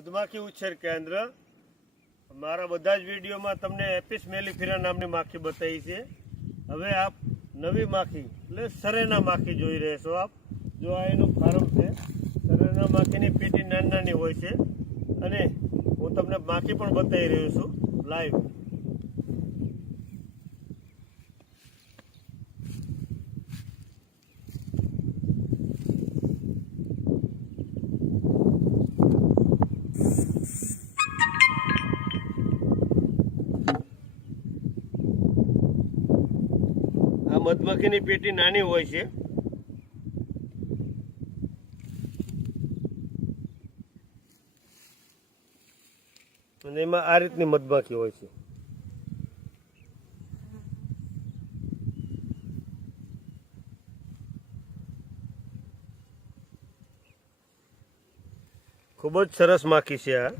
મધમાખી ઉછેર કેન્દ્ર મારા બધા જ વિડીયોમાં તમને એપિસ મેલિફેરા નામની માખી બતાવી છે। હવે આપ નવી માખી એટલે સરેના માખી જોઈ રહ્યા છો આપ। જો આ એનું ફાર્મ છે। સરેના માખીની પેટી નાની નાની હોય છે અને હું તમને માખી પણ બતાવી રહ્યો છું લાઈવ। આ મધમાખીની પેટી નાની હોય છે અને એમાં આ રીતની મધમાખી હોય છે। ખૂબ જ સરસ માખી છે આ।